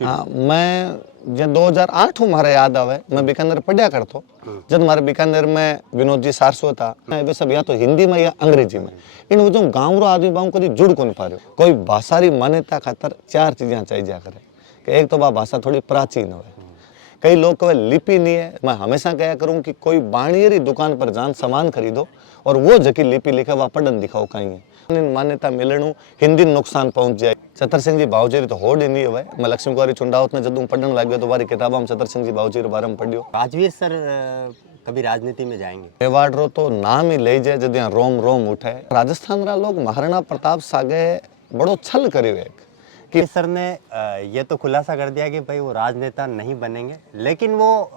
हाँ, मैं जब 2008 मारे याद आवे, मैं बीकानेर पढ़िया करतो। जब मारे बीकानेर में विनोद जी सारसो था, वे सब या तो हिंदी में या अंग्रेजी में। इन वो जो गाँव रो आदमी बाऊ कभी जुड़ कोनी पारियो। कोई भाषा री मान्यता खातर चार चीजें चाहिए करे कि एक तो भाषा थोड़ी प्राचीन हो। कई लोग कहे लिपि नहीं है। मैं हमेशा कहा करूँ कि कोई बाणियरी दुकान पर जान सामान खरीदो और वो जकी लिपि लिखे वह पढ़न दिखाओ कहीं है। मान्यता मिलणु हिंदी नुकसान पहुंच जाए। छतर सिंह जी बावजीरी तो होड़ ही नहीं हुआ। मैं लक्ष्मी कुमारी चुंडावत ने जब पढ़ने लग गया तो बारी किताबों में छतर सिंह जी बावजी के बारे में पढ़ियो। राजवीर सर कभी राजनीति में जाएंगे? मेवाड़ रो तो नाम ही ले जाए जब यहाँ रोम रोम उठे। राजस्थान रा लोग महाराणा प्रताप सागे बड़ो छल करियो एक कि सर ने ये तो खुलासा कर दिया कि भाई वो राजनेता नहीं बनेंगे, लेकिन वो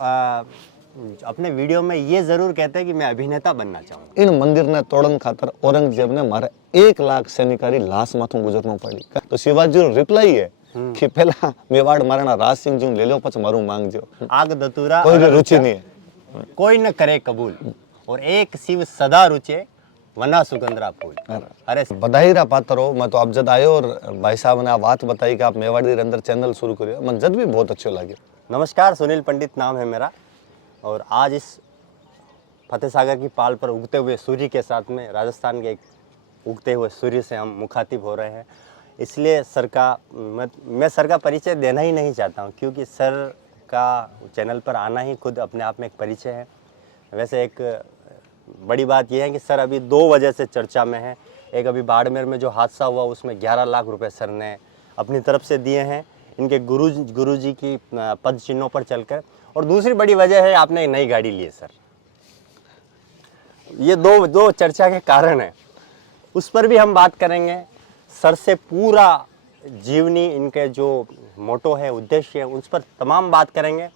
अपने वीडियो में ये जरूर कहते हैं कि मैं अभिनेता बनना चाहूंगा। इन मंदिर ने तोड़न खातर औरंगजेब ने मारे 1 लाख सैनिकारी लाश माथू गुजरना पड़ी। तो शिवाजी रिप्लाई है कि पहला मेवाड़ महाराणा राज सिंह जी ले लो पछ मारू मांग जो। आग दतूरा कोई रुचि नहीं है, कोई न करे कबूल, और एक शिव सदा रुचे वना सुगंधरा फूल। अरे बधाई रा पात्र हो। मैं तो आप जब आयो और भाई साहब ने बात बताई कि आप मेवाड़ी के अंदर चैनल शुरू करियो, मन जद भी बहुत अच्छो लगे। नमस्कार, सुनील पंडित नाम है मेरा, और आज इस फतेह सागर की पाल पर उगते हुए सूर्य के साथ में राजस्थान के एक उगते हुए सूर्य से हम मुखातिब हो रहे हैं। इसलिए सर का मैं सर का परिचय देना ही नहीं चाहता हूँ, क्योंकि सर का चैनल पर आना ही खुद अपने आप में एक परिचय है। वैसे एक बड़ी बात यह है कि सर अभी 2 वजह से चर्चा में है। एक अभी बाड़मेर में जो हादसा हुआ उसमें 11 लाख रुपए सर ने अपनी तरफ से दिए हैं इनके गुरुजी की पद चिन्हों पर चलकर, और दूसरी बड़ी वजह है आपने एक नई गाड़ी ली है सर। ये दो चर्चा के कारण है, उस पर भी हम बात करेंगे। सर से पूरा जीवनी, इनके जो मोटो है, उद्देश्य है, उस पर तमाम बात करेंगे।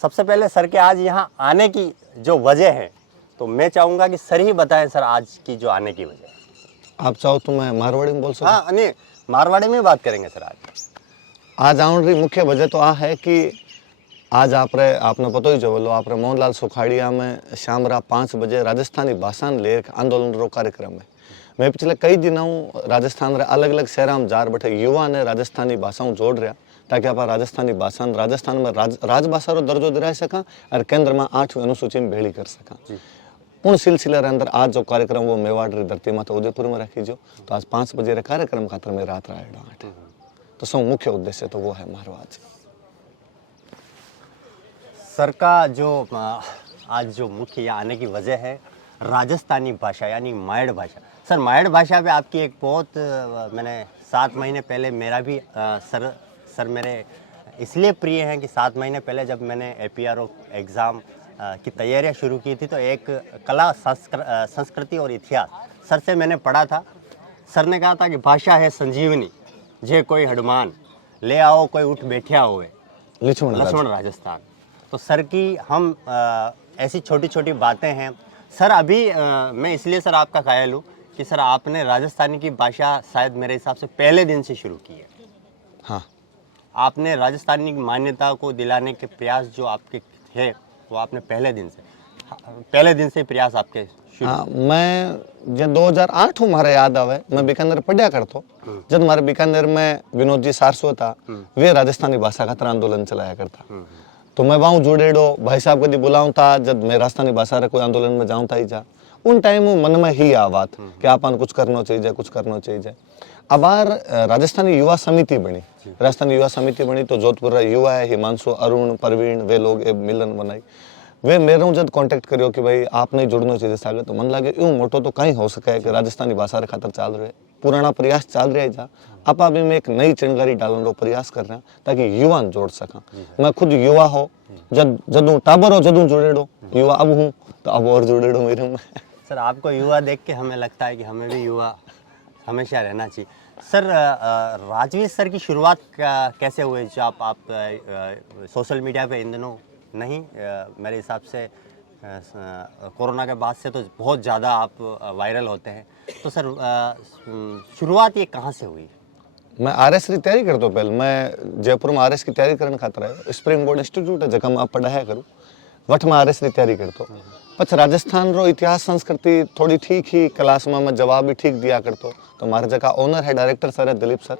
सबसे पहले सर के आज यहाँ आने की जो वजह है, तो मैं चाहूंगा कि सर ही बताएं सर आज की जो आने की वजह। आप चाहो तो मैं मारवाड़ी में बोल सकूं? हाँ, नहीं, मारवाड़ी में बात करेंगे सर। आज आने की मुख्य वजह तो आ है कि आज आपने पता ही जो बोलो आप मोहनलाल सुखाड़िया में शाम 5 बजे राजस्थानी भाषा ले आंदोलन रो कार्यक्रम है। मैं पिछले कई दिनों राजस्थान रे अलग अलग शहर में जार बैठे युवा ने राजस्थानी भाषाओं जोड़ रहा, ताकि आप राजस्थानी भाषा राजस्थान में राजभाषा रो दर्जो दिला सका और केंद्र में 8वीं अनुसूची में भेड़ी कर सका। उन सिलसिले रे अंदर आज जो कार्यक्रम वो मेवाड़ री धरती में उदयपुर में रखी जो। तो आज 5 बजे रे कार्यक्रम खातर मैं रात आया 8। तो सब मुख्य उद्देश्य तो वो है मारो। आज सर का जो आज जो मुख्य यहाँ आने की वजह है राजस्थानी भाषा यानी मायड़ भाषा। सर, मायड़ भाषा पे आपकी एक बहुत मैंने 7 महीने पहले मेरा भी सर मेरे इसलिए प्रिय हैं कि 7 महीने पहले जब मैंने APRO एग्ज़ाम की तैयारियां शुरू की थी, तो एक कला संस्कृति और इतिहास सर से मैंने पढ़ा था। सर ने कहा था कि भाषा है संजीवनी, जे कोई हनुमान ले आओ कोई उठ बैठा हुए लक्ष्मण राजस्थान। तो सर की हम ऐसी छोटी छोटी बातें हैं सर। अभी मैं इसलिए सर आपका कायल हूँ कि सर आपने राजस्थानी की भाषा शायद मेरे हिसाब से पहले दिन से शुरू की है। हाँ, आपने राजस्थानी की मान्यता को दिलाने के प्रयास जो आपके थे वो आपने पहले दिन से प्रयास आपके शुरू। हाँ, मैं जब 2008 मारे याद आवे, मैं बीकानेर पढ़िया करतो। जब मारे बीकानेर में विनोद जी सारसो था, वे राजस्थानी भाषा खातर आंदोलन चलाया करता। तो मैं वहाँ जुड़ेड़ो भाई साहब कभी बुलाऊं था, जब मैं राजस्थानी भाषा रे कोई आंदोलन में जाऊं था ही जा उन टाइम मन में ही आ बात कि आपन कुछ करना चाहिए। अब राजस्थानी युवा समिति बनी। राजस्थानी युवा समिति बनी तो जोधपुर रा युवा है हिमांशु, अरुण, परवीन, वे लोग मिलन बनाई। वे मेरे जब कांटेक्ट करियो कि भाई आप नहीं जुड़ना चाहिए सागे, तो मन लगे यूं मोटो तो कहीं हो सके कि राजस्थानी भाषा रे खातर चाल रहे पुराना प्रयास चल रहा है जा। आप अभी मैं एक नई चिंगारी डालने का प्रयास कर रहे हैं ताकि युवा जोड़ सका। मैं खुद युवा हो, जदू टाबर हो जदू जुड़ेड़ो युवा अब हूँ, तो अब और जुड़ेड़ो मेरे में। सर, आपको युवा देख के हमें लगता है कि हमें भी युवा हमेशा रहना चाहिए। सर, राजवीर सर की शुरुआत कैसे हुई? जो आप सोशल मीडिया पे इन दिनों नहीं, मेरे हिसाब से कोरोना के बाद से तो बहुत ज़्यादा आप वायरल होते हैं। तो सर शुरुआत ये कहाँ से हुई? मैं RS की तैयारी करता हूँ। पहले मैं जयपुर में RS की तैयारी करने खातर आया। स्प्रिंग बोर्ड इंस्टीट्यूट है जगह मैं पढ़ाया करूँ, वट में RS की तैयारी करता हूँ। पछ राजस्थान रो इतिहास संस्कृति थोड़ी ठीक ही क्लास में मैं जवाब भी ठीक दिया करतो। तो हमारे जगह ओनर है डायरेक्टर सर है दिलीप सर,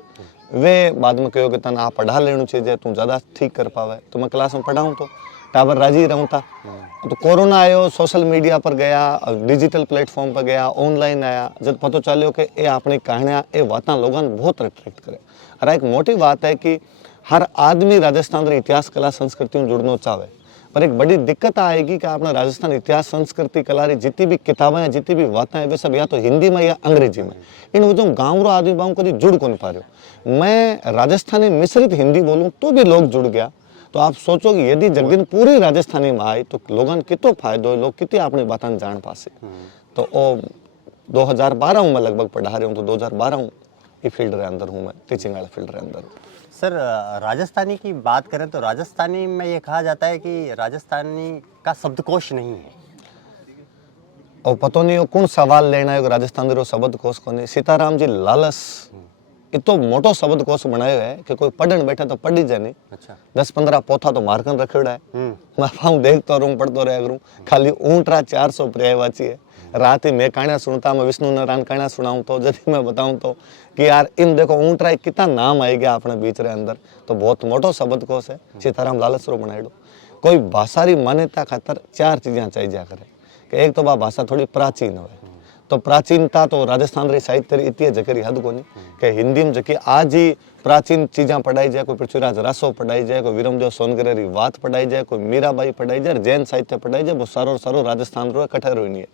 वे बाद में कहो कि तने आ पढ़ा लेना चाहिए, तू ज़्यादा ठीक कर पावे। तो मैं क्लास में पढ़ाऊँ तो टाबर राजी रहूँ था। तो कोरोना आयो, सोशल मीडिया पर गया, डिजिटल प्लेटफॉर्म पर गया, ऑनलाइन आया, जब पता चलो कि ये अपनी कहानियाँ ये बातें लोगों ने बहुत अट्रैक्ट करे। और एक मोटी बात है कि हर आदमी राजस्थान रे इतिहास कला संस्कृति में जुड़ना चाहे, पर एक बड़ी दिक्कत आएगी कि अपना राजस्थान इतिहास संस्कृति कला री जितनी भी किताबें हैं, जितनी भी बातें हैं, वे सब या तो हिंदी में या अंग्रेजी में। इन वजह गाँव रो आदमी बाँव कभी जुड़ को नहीं पा रहे। मैं राजस्थानी मिश्रित हिंदी बोलूँ तो भी लोग जुड़ गया। तो आप सोचो कि यदि जगदिन पूरी राजस्थानी में आई तो लोगों कितो फायदो, लोग कितनी अपनी बातें जान पासे। तो ओ 2012 में लगभग पढ़ा रही हूँ, तो 2012 ये फील्ड रे अंदर हूँ मैं, टीचिंग वाले फील्ड रे अंदर हूँ। सर राजस्थानी की बात करें तो राजस्थानी में ये कहा जाता है कि राजस्थानी का शब्दकोश नहीं है। और पता नहीं कौन सवाल लेना है राजस्थान रो शब्दकोश को नहीं। सीताराम जी लालस इतो मोटो शब्दकोश बनायो है कि कोई पढ़न बैठा तो पढ़ी जाए नहीं। अच्छा। 10-15 पोथा तो मारकन रखेड़ा है। मैं पाऊँ देखता रहूँ, पढ़तो रह करूँ। खाली ऊँटरा 400 पर्याय वाची है। रात ही मैं कहानियाँ सुनता, मैं विष्णु नारायण कहानियाँ सुनाऊँ तो जब मैं बताऊँ तो कि यार इन देखो ऊँटरा कितना नाम आई गया अपने बीच रे अंदर। तो बहुत मोटो शब्दकोश है, सीताराम लालस रो बनाएडो। कोई भाषा री मान्यता खातर 4 चीज़ें चाहिए जा करे कि एक तो भाषा थोड़ी प्राचीन हो। तो प्राचीनता तो राजस्थान रे साहित्य री इतनी जगह हद को नहीं कि हिंदी में जबकि आज ही प्राचीन चीज़ें पढ़ाई जाए, कोई पृथ्वीराज रासो पढ़ाई जाए, कोई विरमदेव सोनगरे री बात पढ़ाई जाए, कोई मीराबाई पढ़ाई जाए, जैन साहित्य पढ़ाई जाए, वो सारो राजस्थान रो इकट्ठा रो नहीं है।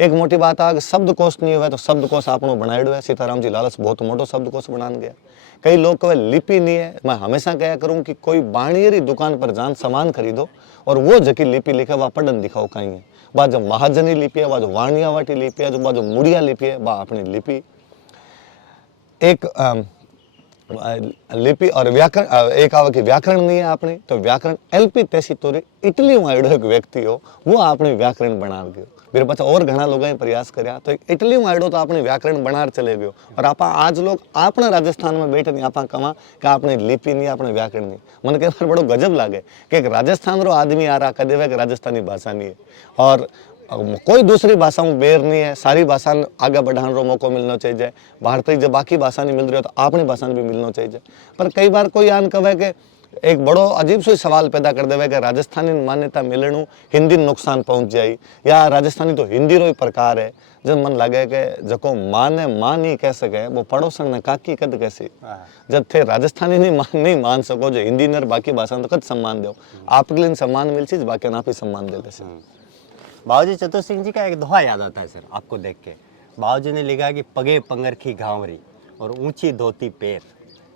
एक मोटी बात आ शब्दकोश नहीं हुआ तो शब्दकोश आपनो बनाएडो है। सीताराम जी लालस बहुत मोटो शब्दकोश बनान गया। कई लोग कहे लिपि नहीं है। मैं हमेशा कहा करूँ कि कोई बाणियरी दुकान पर जान सामान खरीदो और वो जकी लिपि लिखा वह पढ़न दिखाओ कहीं है। वह जो महाजनी लिपि है, वह जो वाणियावाटी लिपि है, जो वह जो मुड़िया लिपि है, वह अपनी लिपि एक लिपि और व्याकरण एक आवा की व्याकरण नहीं है अपनी तो व्याकरण एलपी तैसी तोरे इटली में आयोडो एक व्यक्ति हो वो अपनी व्याकरण बना गयो। फिर पाछा और घना लोगों प्रयास कर्या तो इटली में आयोडो तो अपनी व्याकरण बनार चले गयो। और आप आज लोग अपना राजस्थान में बैठे नहीं आप कमा कि आपने लिपि नहीं अपने व्याकरण नहीं। मन कई बार बड़ो गजब लागे कि एक राजस्थान रो आदमी आ रहा कदे कि राजस्थानी भाषा नहीं है और कोई दूसरी भाषा में बेर नहीं है। सारी भाषा आगे बढ़ाने रो मौको मिलना चाहिए। भारतीय जब बाकी भाषा नहीं मिल रही हो तो अपनी भाषा भी मिलना चाहिए। पर कई बार कोई आन कहे कि एक बड़ो अजीब सा सवाल पैदा कर देवे कि राजस्थानी मान्यता मिलणु हिंदी नुकसान पहुंच जाए या राजस्थानी तो हिंदी रो ही प्रकार है। जब मन लगे कि जको माँ ने माँ नहीं कह सके वो पड़ोसन ने काकी कद कैसे जब थे राजस्थानी नहीं मान सको जो हिंदी ने बाकी भाषा तो कद सम्मान दो आपके लिए सम्मान मिल चीज बाकी आप ही सम्मान दे दे। बाबूजी चतुर सिंह जी का एक दोहा याद आता है सर आपको देख के। बाबूजी ने लिखा कि पगे पंगरखी घावरी और ऊंची धोती पैर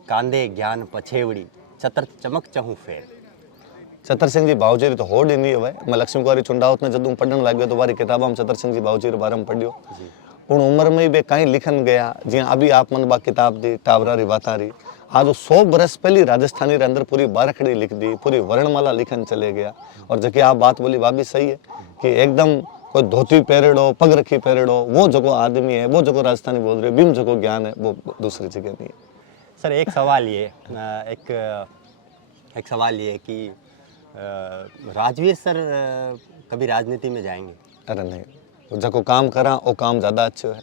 कांधे ज्ञान पछेवड़ी छतर चमक चहू फेर। चतर सिंह जी बावजी तो होड़ ही नहीं हुआ। मैं लक्ष्मी कुमारी चुंडावत ने जदू पढ़न लग गयो तो बारी किताबा में चतर सिंह जी बावजी के बारे में पढ़ियो। उन उम्र में भी कहीं लिखन गया जी अभी आप मन बा किताब दी टावरा री बाता री आज 100 बरस पहली राजस्थानी रे अंदर पूरी बारखड़ी लिख दी पूरी वर्णमाला लिखन चले गया। और जबकि आप बात बोली वह भी सही है कि एकदम कोई धोती पहरेड़ो पग रखी पहरेड़ो वो जगो आदमी है वो जगो राजस्थानी बोल रहे बिम जगो ज्ञान है वो दूसरी जगह नहीं है। सर एक सवाल ये एक सवाल ये कि राजवीर सर कभी राजनीति में जाएंगे? अरे नहीं जको काम करा वो काम ज़्यादा अच्छो है।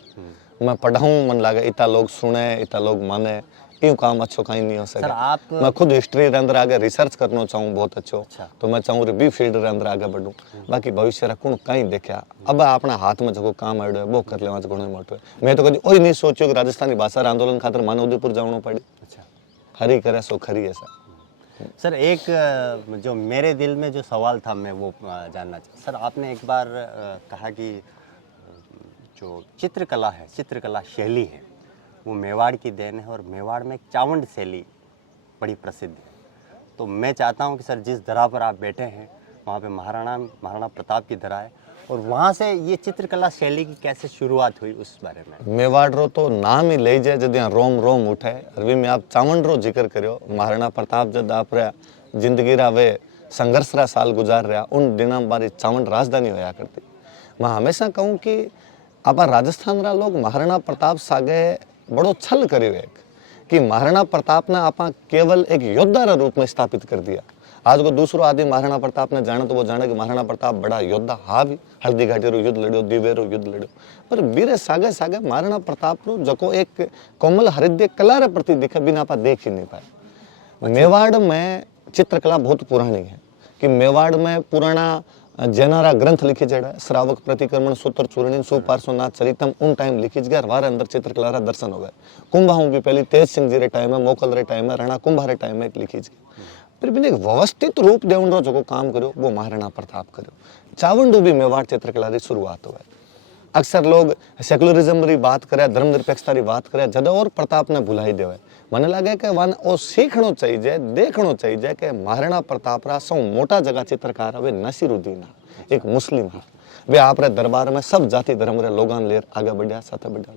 मैं पढ़ाऊँ मन लगे इतना लोग सुने इतना लोग माने यूँ काम अच्छो कहीं नहीं हो सके। मैं खुद हिस्ट्री के अंदर आगे रिसर्च करना चाहूँ बहुत अच्छो तो मैं चाहूँ बी फील्ड के अंदर आगे बढ़ूँ। बाकी भविष्य रखूँ कहीं देखा अब अपना हाथ में जो काम आयो है वो कर लेवा घणो मोटो है। मैं तो कभी वही नहीं सोचो कि राजस्थानी भाषा आंदोलन खातर माने उदयपुर जाना पड़ी। हरी करे सो खरी है सर एक जो मेरे दिल में जो सवाल था मैं वो जानना चाहता। सर आपने एक बार कहा कि जो चित्रकला है चित्रकला शैली है वो मेवाड़ की देन है और मेवाड़ में एक चावंड शैली बड़ी प्रसिद्ध है। तो मैं चाहता हूं कि सर जिस धरा पर आप बैठे हैं वहाँ पे महाराणा प्रताप की धरा है और वहाँ से ये चित्रकला शैली की कैसे शुरुआत हुई उस बारे में। मेवाड़ रो तो नाम ही ले जाए जब यहाँ रोम रोम उठे। अभी में आप चावंड रो जिक्र करो महाराणा प्रताप जब आप जिंदगी रा वे संघर्ष रा साल गुजार रहा उन दिना हमारी चावंड राजधानी होया करती। मैं हमेशा कहूँ कि आप राजस्थान रा लोग महाराणा प्रताप सागे बड़ो छल करियो एक कि महाराणा प्रताप ने आप केवल एक योद्धा रा रूप में स्थापित कर दिया आज को दूसरो आदमी महाराणा प्रताप ने जाने तो वो जाने कि महाराणा प्रताप बड़ा योद्धा हा भी हल्दी घाटी रो युद्ध लड़ो, दिवेरो युद्ध लड़ो, पर बीरे सागे सागे महाराणा प्रताप रो जको एक कोमल हृदय कला रे प्रति दिखे बिना आप देख ही नहीं पाए। मेवाड़ में चित्रकला बहुत पुरानी है कि मेवाड़ में पुराना जैनारा ग्रंथ लिखी जड़ा श्रावक प्रतिक्रमण सूत्र चूर्णी सुपार्श्वनाथ चरितम उन टाइम लिखी गया वारे अंदर चित्रकला रा दर्शन हो गए। कुंभाऊ भी पहली तेज सिंह जी रे टाइम है, मोकल रे टाइम है, राणा कुंभा रे टाइम है लिखी गई। फिर भी एक व्यवस्थित रूप देवन रो जो काम करो वो महाराणा प्रताप करो। चावंडू भी मेवाड़ चित्रकला री शुरुआत हुआ। अक्सर लोग सेक्युलरिज्म री बात करे, धर्मनिरपेक्षता री बात करे, जद और प्रताप ने भुलाई देवे। मने लगे कि वन ओ सीखणो चाहिए, देखणो चाहिए कि महाराणा प्रताप रा सौ मोटा जगह चित्रकार वे नसीरुद्दीन एक मुस्लिम है। वे आप रे दरबार में सब जाति धर्म रे लोगान लेर आगे बढ़िया साथे बढ़िया।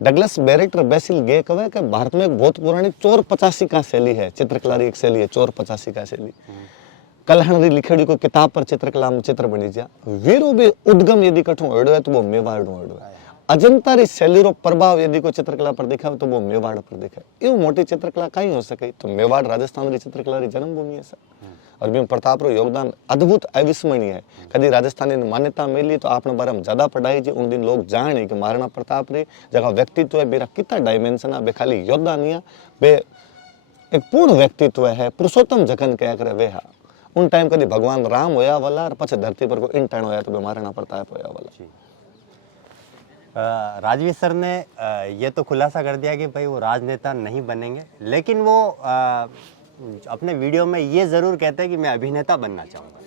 डगलस बैरेटर बेसिल गे कहे कि भारत में एक बहुत पुरानी चोर 85 का शैली है, चित्रकला री एक शैली है चोर 85 का शैली। कलहण री लिखेड़ी को किताब पर चित्रकला में चित्र बनी जा वीरो भी उद्गम यदि कठो ओढ़ो है तो वो मेवाड़ ओढ़ो है। अजंता री शैली रो प्रभाव यदि को चित्रकला पर दिखा तो वो मेवाड़ पर दिखा। ये मोटी चित्रकला कहीं हो सके तो मेवाड़ राजस्थान री चित्रकला री जन्मभूमि है सर। और भी प्रताप रो योगदान अद्भुत अविस्मरणीय है। कभी राजस्थानी ने मान्यता मिली तो आपने बारे में ज्यादा पढ़ाई जी उन दिन लोग जाने कि महाराणा प्रताप रे जगह व्यक्तित्व है बेरा कितना डायमेंशन है, बे खाली योद्धा नहीं है, बे एक पूर्ण व्यक्तित्व है, पुरुषोत्तम जखन कह करे वे हा। उन टाइम कभी भगवान राम होया वाला और पछे धरती पर को इंटर्न होया तो महाराणा प्रताप होया वाला। राजवीर सर ने ये तो खुलासा कर दिया कि भाई वो राजनेता नहीं बनेंगे, लेकिन वो अपने वीडियो में ये जरूर कहते हैं कि मैं अभिनेता बनना चाहूंगा।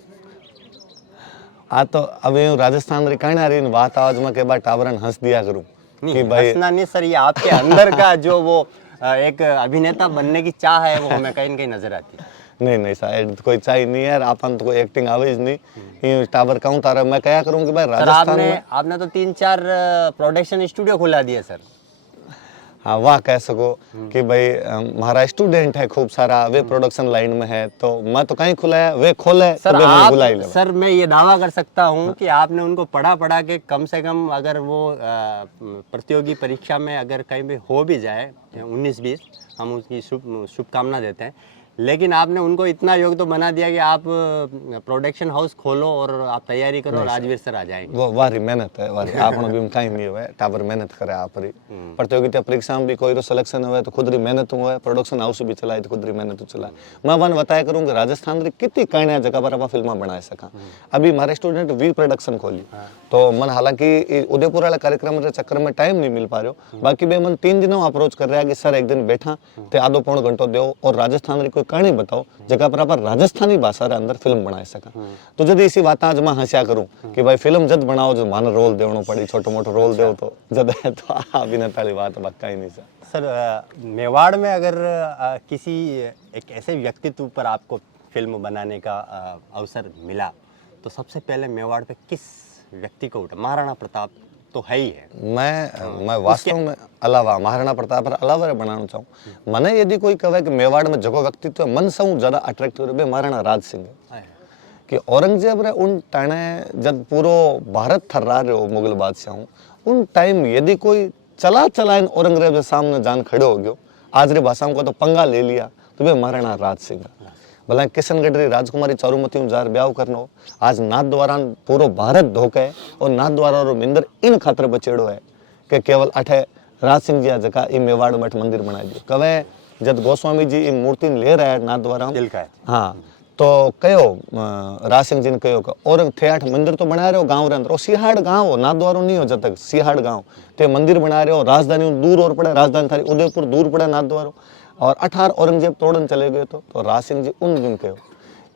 आ तो अभी राजस्थान री कहना रही बात आज में के बाद टावरन हंस दिया करूं कि भाई हंसना नहीं सर, ये आपके अंदर का जो वो एक अभिनेता बनने की चाह है वो हमें कहीं न कहीं नजर आती है। नहीं शायद कोई चाहिए नहीं यार, आपन तो कोई एक्टिंग आवे नहीं, ये टावर कहूं तारा मैं क्या करूं कि भाई राजस्थान में आपने तो 3-4 प्रोडक्शन स्टूडियो खुला दिए सर। हाँ वाह कह सको कि भाई हमारा स्टूडेंट है खूब सारा, वे प्रोडक्शन लाइन में है तो मैं तो कहीं खुलाया वे खोले सर। तो आप बुला ही ले। सर मैं ये दावा कर सकता हूँ कि आपने उनको पढ़ा के कम से कम अगर वो प्रतियोगी परीक्षा में अगर कहीं भी हो भी जाए 19-20 हम उसकी शुभकामना देते हैं, लेकिन आपने उनको इतना योग तो बना दिया कि आप प्रोडक्शन हाउस खोलो और आप तैयारी करो, राजवीर सर आ जाएंगे। वो वारी मेहनत है वारी आपनो भी कहीं नहीं हुआ टावर मेहनत करे आप री प्रतियोगिता परीक्षा में भी कोई रो सिलेक्शन हुआ तो खुद री मेहनत हुआ, प्रोडक्शन हाउस भी चलाए तो खुद री मेहनत चलाए। मैं वन बताया करूँ कि राजस्थान री कितनी कहने जगह पर आप फिल्म बना सका। अभी हमारे स्टूडेंट वी प्रोडक्शन खोली तो मन हालांकि उदयपुर वाला कार्यक्रम के चक्कर में टाइम नहीं मिल पा रहा, बाकी बे मन 3 दिनों अप्रोच कर रहा है कि सर एक दिन बैठा ते आधो पौन घंटो दो और राजस्थान री कोई कहानी बताओ जगह पर आप राजस्थानी भाषा रे अंदर फिल्म बना सका। तो जब इसी बात आज मैं हंसिया करूं कि भाई फिल्म जद बनाओ जो मान रोल देवनो पड़ी, छोटो मोटो रोल देव तो जद है तो अभिनेता वाली बात बक्का ही नहीं सर। मेवाड़ में अगर किसी एक ऐसे व्यक्तित्व पर आपको फिल्म बनाने का अवसर मिला तो सबसे पहले मेवाड़ पे किस व्यक्ति को उठा? महाराणा प्रताप तो है ही है। मैं वास्तव में अलावा महाराणा प्रताप पर अलावा बनाना चाहूँ। मने यदि कोई कहे कि मेवाड़ में जगह व्यक्तित्व मन से ज्यादा अट्रैक्ट हो रहे महाराणा राज सिंह है कि औरंगजेब रे उन टाणे जब पूरो भारत थर्रा रहे हो मुगल बादशाह उन टाइम यदि कोई चला औरंगजेब के सामने जान खड़े हो गयो, आज रे भाषाओं को तो पंगा ले लिया तो वे महाराणा राज सिंह। भला किशनगढ़ री राजकुमारी चारुमती जार ब्याह करनो आज नाथ द्वारा पूरो भारत धोके और नाथ द्वारा रो मिंदर इन खातर बचेड़ो है कि केवल अठे राज सिंह जी जगह ई मेवाड़ मठ मंदिर बना दियो। कवे जब गोस्वामी जी ई मूर्ति ले रहा है नाथ द्वारा हाँ तो कहो राज सिंह जी ने कहो और थे 8 मंदिर तो बना रहे हो गांव रे अंदर, और सिहाड़ गांव हो नाथ द्वारा नहीं हो जब तक सिहाड़ गांव ते मंदिर बना रहे हो, राजधानी दूर और पड़े, राजधानी थारी उदयपुर दूर पड़े नाथ द्वारा, और 18 औरंगजेब तोड़न चले गए तो राज सिंह जी उन दिन कहो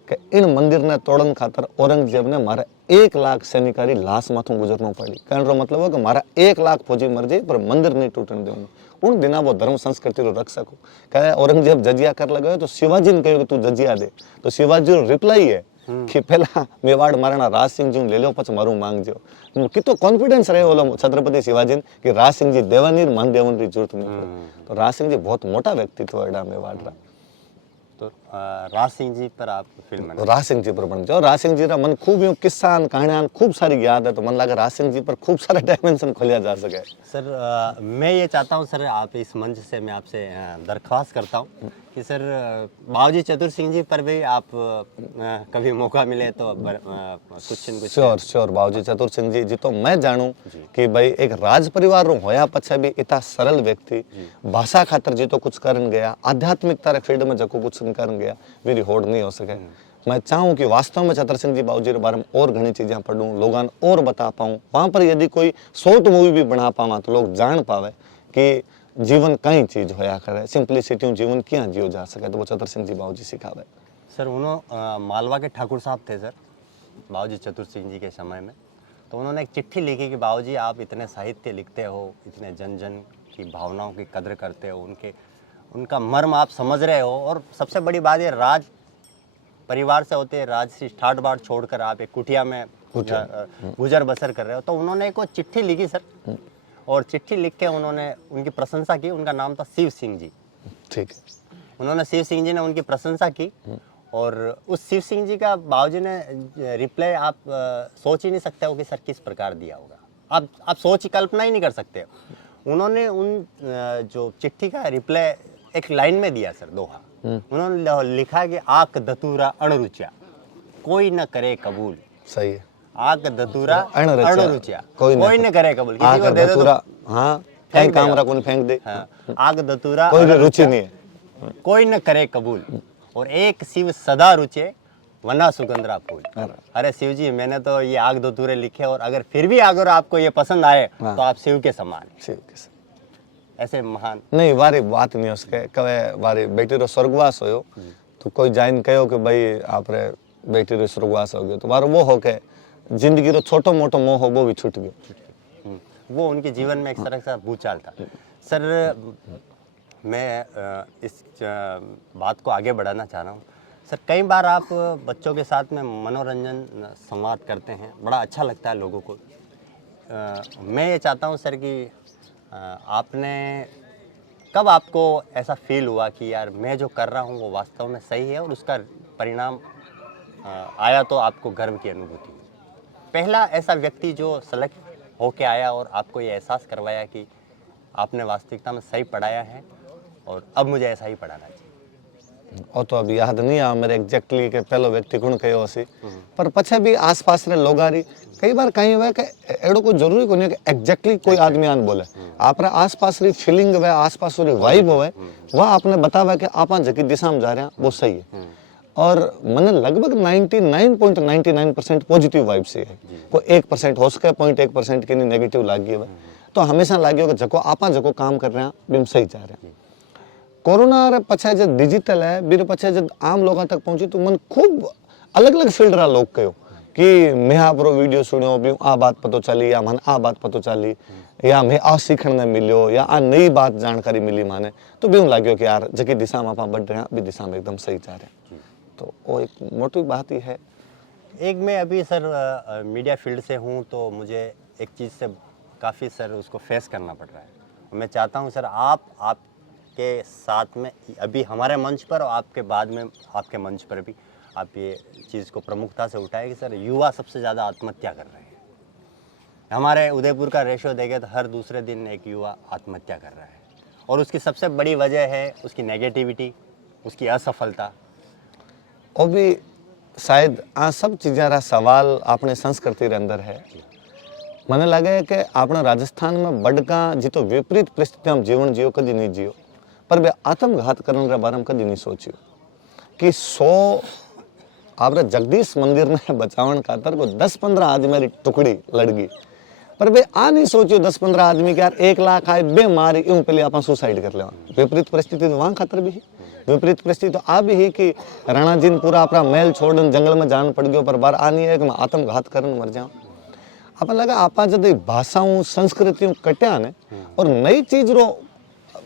कि इन मंदिर ने तोड़न खातर औरंगजेब ने मारा 1 लाख सैनिकारी लाश माथू गुजरना पड़ी। कहने रो मतलब है कि मारा 1 लाख फौजी मर जाए पर मंदिर नहीं टूटने देना। उन दिना वो धर्म संस्कृति रो रख सको। कहे औरंगजेब जजिया कर लगे तो शिवाजी ने कहो कि तू जजिया दे तो शिवाजी रो रिप्लाई है कि पहला मेवाड़ महाराणा राज सिंह जी ले लो पछ मारू मांगजो। कितो कॉन्फिडेंस रहे ओलो छत्रपति शिवाजी कि राज सिंह जी देवानी मान देवन री जरूरत नहीं। तो राज सिंह जी बहुत मोटा व्यक्तित्व है मेवाड़ रा। तो राज सिंह जी पर आप फिल्म बनाई। राज सिंह जी पर बन जाओ। राज सिंह जी रा मन खूब यूं किस्सा कहानियां खूब सारी याद है, तो मन लगे राज सिंह जी पर खूब सारे डायमेंशन खोलिया जा सके। सर मैं ये चाहता हूँ सर, आप इस मंच से मैं आपसे दरख्वास्त करता हूँ कि सर बाबूजी चतुर सिंह जी पर भी आप कभी मौका मिले तो कुछ न कुछ। श्योर श्योर बाबूजी चतुर सिंह जी तो मैं जानू कि भाई एक राज परिवार रो होया पछे भी इतना सरल व्यक्ति भाषा खातर जी तो कुछ करन गया, आध्यात्मिकता रे फील्ड में जको कुछ करन गया मेरी होड़ नहीं हो सके। मैं चाहूँ कि वास्तव में चतुर सिंह जी बाबूजी के बारे में और घनी चीजें पढ़ूं, लोगों ने और बता पाऊँ, वहां पर यदि कोई शॉर्ट मूवी भी बना पावा तो लोग जान पावे कि जीवन कई चीज होया करे, सिंपलिसिटी जीवन क्या जियो जा सके, तो वो चतुर सिंह जी बाबूजी सिखावे। सर उन्होंने मालवा के ठाकुर साहब थे सर बाबूजी चतुर सिंह जी के समय में, तो उन्होंने एक चिट्ठी लिखी कि बाबूजी आप इतने साहित्य लिखते हो, इतने जन जन की भावनाओं की कद्र करते हो, उनका मर्म आप समझ रहे हो, और सबसे बड़ी बात ये राज परिवार से होते, राजसी ठाट बाट छोड़कर आप एक कुटिया में गुजर बसर कर रहे हो। तो उन्होंने एक चिट्ठी लिखी सर, और चिट्ठी लिख के उन्होंने उनकी प्रशंसा की। उनका नाम था शिव सिंह जी। ठीक है। उन्होंने शिव सिंह जी ने उनकी प्रशंसा की, और उस शिव सिंह जी का बाबूजी ने रिप्लाई आप सोच ही नहीं सकते हो कि सर किस प्रकार दिया होगा। आप सोच कल्पना ही नहीं कर सकते हो। उन्होंने उन जो चिट्ठी का रिप्लाई एक लाइन में दिया सर, दोहा। उन्होंने लिखा कि आक दतूरा अणरुचा कोई न करे कबूल। सही है। आक दतूरा अणरुचा अणरुचा कोई न करे कबूल। किसी को दे दो तो हाँ कहीं काम रखो न फेंक दे। आग दतूरा कोई रुचि नहीं है, कोई न करे कबूल, और एक शिव सदा रुचे वना सुगंधरा फूल। अरे शिव जी मैंने तो ये आग दतूरे लिखे, और अगर फिर भी अगर आपको ये पसंद आए तो आप शिव के समान हैं। शिव के समान। ऐसे महान नहीं वारी बात नहीं हो सके, कवे वारी बेटी रो स्वर्गवास होयो तो कोई जाइन कहो कि भाई आप रे बेटी रो स्वर्गवास हो गयो, तो वारो वो हो के जिंदगी रो छोटो मोटो मोह हो वो भी छूट गयो। वो उनके जीवन में एक तरह का भूचाल था। सर मैं इस बात को आगे बढ़ाना चाह रहा हूँ सर। कई बार आप बच्चों के साथ में मनोरंजन संवाद करते हैं, बड़ा अच्छा लगता है लोगों को। मैं ये चाहता हूँ सर कि आपने कब आपको ऐसा फील हुआ कि यार मैं जो कर रहा हूँ वो वास्तव में सही है, और उसका परिणाम आया तो आपको गर्व की अनुभूति हुई? पहला ऐसा व्यक्ति जो सेलेक्ट होके आया और आपको ये एहसास करवाया कि आपने वास्तविकता में सही पढ़ाया है और अब मुझे ऐसा ही पढ़ाना चाहिए। और तो अब याद नहीं आ मेरे एग्जैक्टली के पहलो व्यक्ति कौन कहो सी, पर पछे भी आसपास रे लोगारी कई बार कहीं हुआ कि एड़ो कोई जरूरी कोनी है कि एग्जैक्टली कोई आदमी आन बोले। आपरे आसपास री फीलिंग वे आसपास री वाइब होवे वह आपने बतावे कि आप जकी दिशा में जा रहे हैं वो सही है। और मने लगभग 99.99% पॉजिटिव वाइब से है, कोई 1% हो सके 0.1% की नेगेटिव लागी है, तो हमेशा लागियो कि जको आपा जको काम कर रहे हैं बिम सही जा रहे हैं। कोरोना रे पछे जो डिजिटल है बीरे पछे जो आम लोगों तक पहुंची तो मन खूब अलग अलग फील्ड रा लोग कहो कि मैं आपरो वीडियो सुनियो भी आ बात पतो चली, या मन आ बात पतो चली, या मैं आ सीखने ने मिलियो, या आ नई बात जानकारी मिली माने, तो भी लाग्यो कि यार जकी दिशा में आप बढ़ रहे हैं भी दिशा में एकदम सही जा रहे हैं। तो वो एक मोटी बात ही है। एक मैं अभी सर मीडिया फील्ड से हूँ, तो मुझे एक चीज़ से काफ़ी सर उसको फेस करना पड़ रहा है। मैं चाहता हूँ सर आपके साथ में अभी हमारे मंच पर और आपके बाद में आपके मंच पर भी आप ये चीज़ को प्रमुखता से उठाए कि सर युवा सबसे ज़्यादा आत्महत्या कर रहे हैं। हमारे उदयपुर का रेशो देखें तो हर दूसरे दिन एक युवा आत्महत्या कर रहा है, और उसकी सबसे बड़ी वजह है उसकी नेगेटिविटी, उसकी असफलता। और भी शायद आ सब चीज़ों का सवाल अपने संस्कृति के अंदर है। मने लगे कि अपने राजस्थान में बड़का जी तो विपरीत परिस्थिति में जीवन जियो कभी नहीं जियो, पर वे आत्मघात करने के बारे में कभी नहीं सोचियो कि 100 आपरे जगदीश मंदिर ने बचावन खातर को 10-15 आदमी टुकड़ी लड़ गई, पर वे आ नहीं सोचियो 10-15 आदमी के यार 1 लाख आए बे मारे यूं पहले आप सुसाइड कर लेवा। विपरीत परिस्थिति तो वहां खातर भी है, विपरीत परिस्थिति तो आ भी है कि राणा जी ने पूरा अपना महल छोड़न जंगल में जान पड़ गयो, पर बार आ नहीं है कि मैं आत्मघात करन मर जाऊं। अपन लगा आपा जब भाषाओं संस्कृतियों कट्या ने और नई चीज रो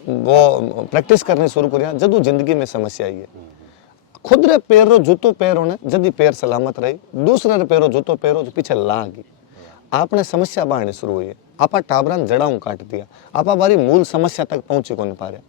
वो प्रैक्टिस करनी शुरू करिया, जदू जिंदगी में समस्या आई है। खुद रे पैर रो जूतो पैरों ने जदी पैर सलामत रही, दूसरे रे पैरो जूतो पैरो जो पीछे लागी आपने समस्या बाढ़नी शुरू हुई है। आपा टाबरा जड़ाऊ काट दिया, आपा बारी मूल समस्या तक पहुंची को नहीं पा रहे।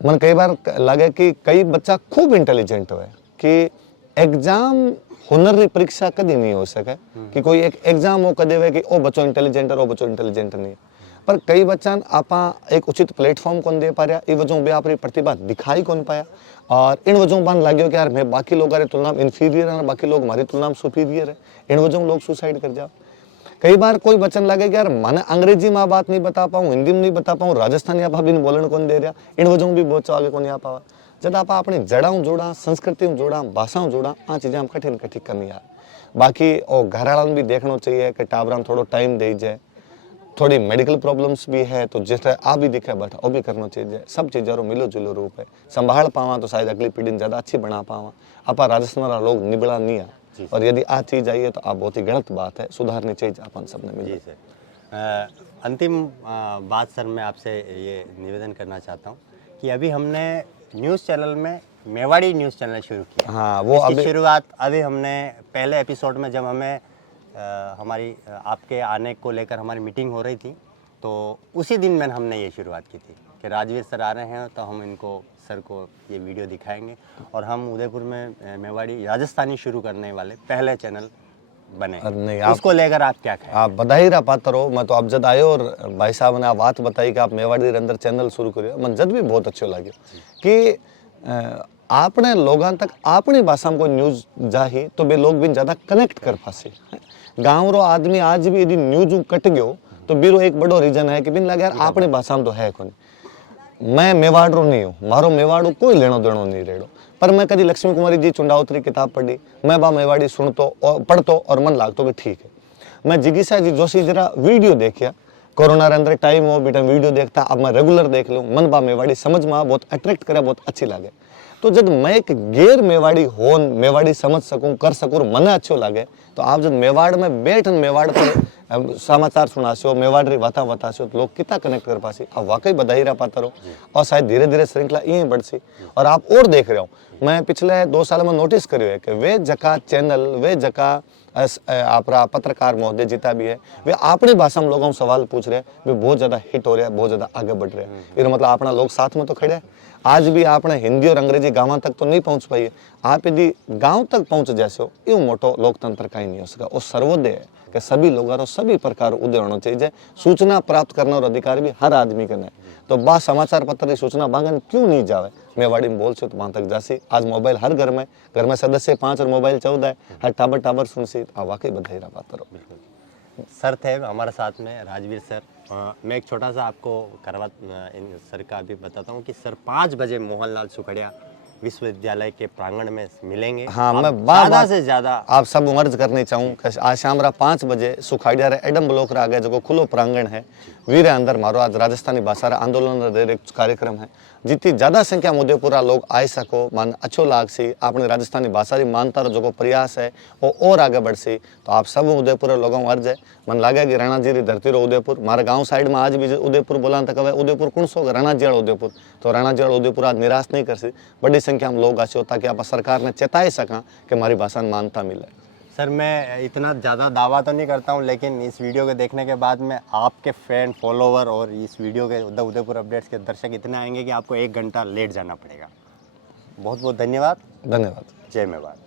मन कई बार लगे कि कई बच्चा खूब इंटेलिजेंट हुए कि एग्जाम हुनर री परीक्षा कभी नहीं हो सके कि कोई एक एग्जाम हो कदे वे कि ओ बच्चो इंटेलिजेंट है ओ बच्चो इंटेलिजेंट नहीं है। पर कई बच्चा आपा एक उचित प्लेटफॉर्म कौन दे पा रहा, ये वजह भी अपनी प्रतिभा दिखाई कौन पाया और इन वजहों बन लगे कि यार मैं बाकी लोगों की तुलना में इन्फीरियर है, बाकी लोग हमारी तुलना में सुपीरियर है, इन वजहों लोग सुसाइड कर जाओ। कई बार कोई बच्चन लगे कि यार मैंने अंग्रेजी में बात नहीं बता पाऊँ, हिंदी में नहीं बता पाऊँ, राजस्थानी आप भी बोलने कौन दे रहा, इन वजहों भी बहुत आगे कौन आ पावा। जब आप अपनी जड़ाओं जोड़ा, संस्कृति जोड़ा, भाषाओं जोड़ा, आ चीज़ें हम कठिन कठिन कमी आ। बाकी और घर वाला भी देखना चाहिए कि टाबरा थोड़ा टाइम दे जाए, थोड़ी मेडिकल प्रॉब्लम्स भी है तो जिस तरह आप भी दिखे बैठा वो भी करना चाहिए। सब चीज़ों मिलो जुलो रूप है, संभाल पावा तो शायद अगली पीढ़ी ज़्यादा अच्छी बना पावा। आप राजस्थान वाला लोग निबड़ा नहीं आ, और यदि आ चीज़ आई है तो आप बहुत ही गलत बात है, सुधारनी चाहिए अपन सबने मिल। जी सर, अंतिम बात सर मैं आपसे ये निवेदन करना चाहता हूँ कि अभी हमने न्यूज़ चैनल में मेवाड़ी न्यूज़ चैनल शुरू किया। हाँ, वो इसकी अभी शुरुआत अभी हमने पहले एपिसोड में जब हमें हमारी आपके आने को लेकर हमारी मीटिंग हो रही थी तो उसी दिन में हमने ये शुरुआत की थी कि राजवीर सर आ रहे हैं तो हम इनको सर को ये वीडियो दिखाएंगे और हम उदयपुर में मेवाड़ी राजस्थानी शुरू करने वाले पहले चैनल बने। नहीं, उसको लेकर आप क्या कहें? आप बधाई रहा पात्र हो। मैं तो आप जब आए और भाई साहब ने आप बात बताई कि आप मेवाड़ी के अंदर चैनल शुरू करियो, मन जद भी बहुत अच्छो लगे कि आपने लोगों तक अपनी भाषा में कोई न्यूज जाही तो वे लोग भी ज़्यादा कनेक्ट कर पासे। गाँव रो आदमी आज भी यदि न्यूज कट गयो तो बीरो एक बड़ो रीजन है कि बिन लगे यार अपनी भाषा में तो है कौन। मैं मेवाड़ रो नहीं हूँ, मारो मेवाड़ कोई लेनो देनो नहीं रेड़ो, पर मैं कभी लक्ष्मी कुमारी जी चुंडावतरी किताब पढ़ी, मैं बा मेवाड़ी सुनतो और पढ़तो और मन लागतो कि ठीक है। मैं जिगीसा जी जोशी जरा वीडियो देखिया, कोरोना रे अंदर टाइम हो बेटा वीडियो देखता, अब मैं रेगुलर देख लूँ, मन बा मेवाड़ी समझ में बहुत अट्रैक्ट करे, बहुत अच्छी लगे। तो जब मैं एक गैर मेवाड़ी हो मेवाड़ी समझ सकूं कर सकूं मन अच्छो लगे तो आप जब मेवाड़ में बैठ मेवाड़ पर समाचार सुनाशो, मेवाड़ री बातें बताशो तो लोग कितना कनेक्ट कर पासी। आप वाकई बधाई रहा पाता रहो और शायद धीरे धीरे श्रृंखला यहीं बढ़सी। और आप और देख रहे हो, मैं पिछले 2 साल में नोटिस करियो है कि वे जका चैनल वे जका आपरा पत्रकार महोदय जितना भी है वे अपनी भाषा में लोगों से सवाल पूछ रहे हैं, वे बहुत ज़्यादा हिट हो रहे हैं, बहुत ज़्यादा आगे बढ़ रहे हैं। ये मतलब अपना लोग साथ में तो खड़े हैं। आज भी आपने हिंदी और अंग्रेजी गाँव तक तो नहीं पहुंच पाई है, आप यदि गांव तक पहुंच जैसे हो यो मोटो लोकतंत्र कहीं नहीं हो सका। वो सर्वोदय है कि सभी लोगों सभी प्रकार उदय होना चाहिए। सूचना प्राप्त करने और अधिकार भी हर आदमी के ने, तो बा समाचार पत्र की सूचना बांगन क्यों नहीं जावे। मेवाड़ी में बोल से तो वहां तक जासी। आज मोबाइल हर घर में सदस्य 5 और मोबाइल 14 है, हर टाबर सुनसी। वाकई बधाई रहा पात्र हो। सर थे हमारे साथ में राजवीर सर। मैं एक छोटा सा आपको इन सर का भी बताता हूँ कि सर 5 बजे मोहनलाल सुखड़िया विश्वविद्यालय के प्रांगण में मिलेंगे। हाँ, मैं ज़्यादा से ज़्यादा आप सब अर्ज करनी चाहूँ कि आज शाम 5 बजे सुखाड़िया रे एडम ब्लॉक रे आगे जो खुलो प्रांगण है वीरे अंदर मारो आज राजस्थानी भाषा रे आंदोलन रे एक कार्यक्रम है। जितनी ज़्यादा संख्या में उदयपुरा लोग आई सको मन अच्छो लागसी। अपनी राजस्थानी भाषा री मानता रो जो प्रयास है वो और आगे बढ़सी। तो आप सब उदयपुर लोगों अर्ज है, मन लगे कि राणा जी री धरती रो उदयपुर। मारे गाँव साइड में आज भी उदयपुर बोला तक हवे उदयपुर कौन सो राणा जी वाला उदयपुर। तो राणा जी वाला उदयपुर आज निराश नहीं करसी, बड़ी संख्या में लोग आशो ताकि आप सरकार ने चेताई सका कि हमारी भाषा में मान्यता मिले। सर मैं इतना ज़्यादा दावा तो नहीं करता हूँ, लेकिन इस वीडियो के देखने के बाद में आपके फैन फॉलोवर और इस वीडियो के उदयपुर अपडेट्स के दर्शक इतने आएंगे कि आपको 1 घंटा लेट जाना पड़ेगा। बहुत बहुत धन्यवाद। धन्यवाद। जय मेवाड़।